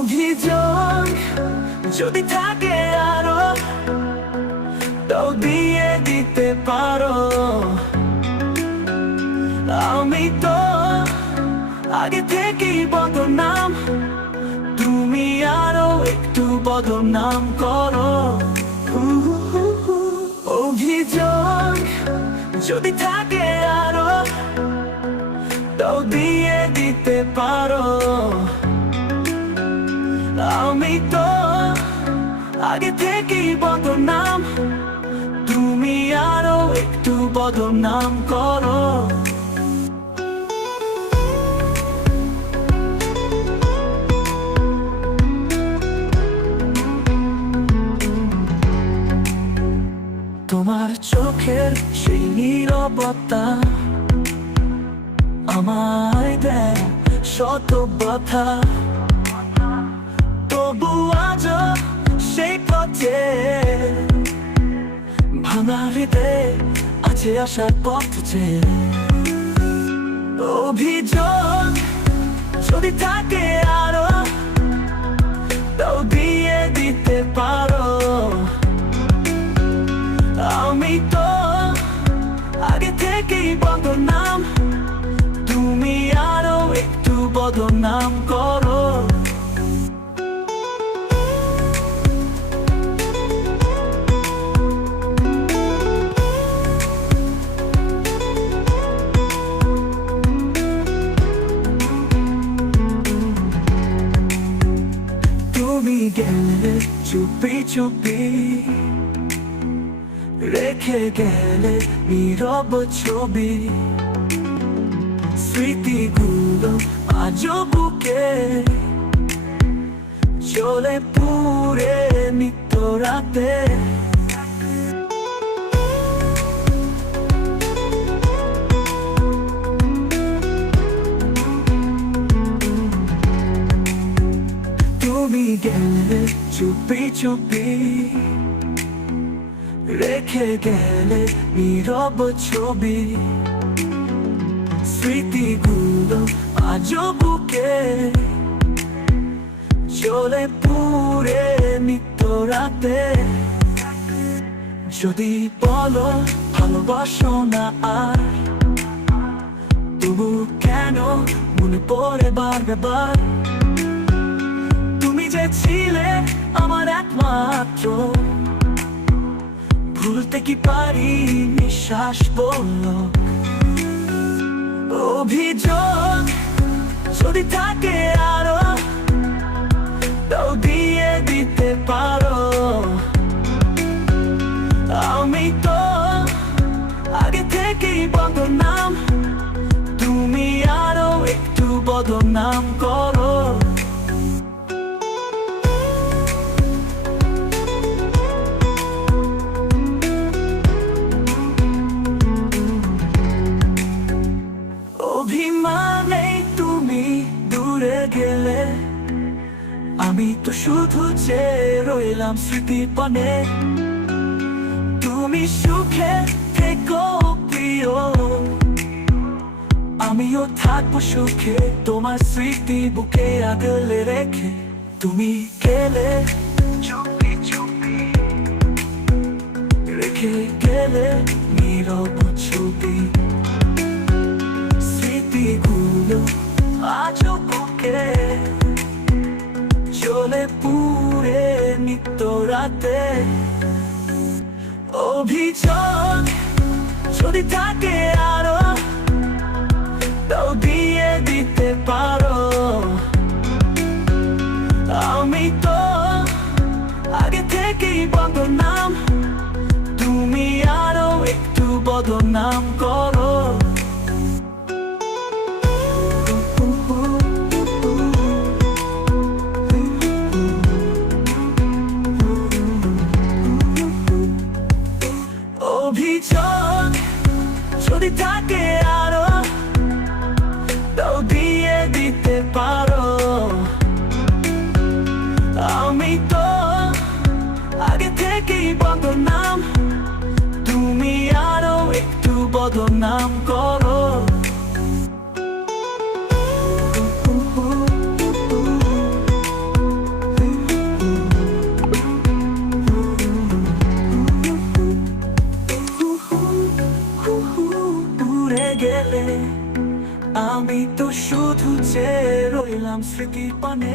অভিযোগ যদি থাকে আরো, তাও দিয়ে দিতে পারো। আমি তো আগে থেকেই বদনাম, তুমি আরো একটু বদনাম করো। অভিযোগ যদি থাকে আরো, তাও দিয়ে দিতে পারো। আমি তো আগে থেকেই বদনাম, তুমি আরো একটু বদনাম করো। তোমার চোখের সেই নীরবতা আমায় দেয় শত ব্যথা, তবু আজও সেই পথে ভাঙা হৃদয়ে আছে আসার পথ যে। অভিযোগ যদি থাকে আরো, তাও দিয়ে দিতে পারো। আমি তো আগে থেকেই বদনাম, তুমি আরো একটু বদনাম করো। তুমি গেলে চুপি চুপি, রেখে গেলে নীরব ছবি। স্মৃতিগুলো আজও বুকে চলে পুরে নিত্য রাতে। তুমি গেলে চুপি চুপি, রেখে গেলে নীরব ছবি। স্মৃতিগুলো আজও বুকে চলে পুরে নিত্য রাতে। যদি বলো ভালোবাসো না আর, তবু কেন মনে পড়ে বারবার। তুমি যে ছিলে আমার একমাত্র, ভুলতে কি পারি নিঃশ্বাস বললো। অভিযোগ যদি থাকে আরো, তাও দিয়ে দিতে পারো। আমি তো আগে থেকেই বদনাম, তুমি আরো একটু বদনাম করো। অভিমানে তুমি দূরে গেলে, আমি তো শুধু চেয়ে রইলাম স্মৃতিপনে। তুমি সুখে থেকো প্রিয়, আমিও থাকবো সুখে তোমার স্মৃতি বুকে আগলে রেখে। তুমি গেলে চুপি চুপি, রেখে গেলে নীরব ছবি। স্মৃতিগুলো আজও বুকে চলে পুরে নিত্য রাতে। অভিযোগ যদি থাকে আরো, তাও দিয়ে দিতে পারো। আমি তো আগে থেকেই বদনাম, তুমি আরো একটু বদনাম করো। অভিযোগ যদি থাকে আরো, তাও দিয়ে দিতে পারো। আমি তো আগে থেকেই বদনাম, তুমি আরো একটু বদনাম করো। আমি তো শুধু চেয়ে রইলাম স্মৃতির পানে।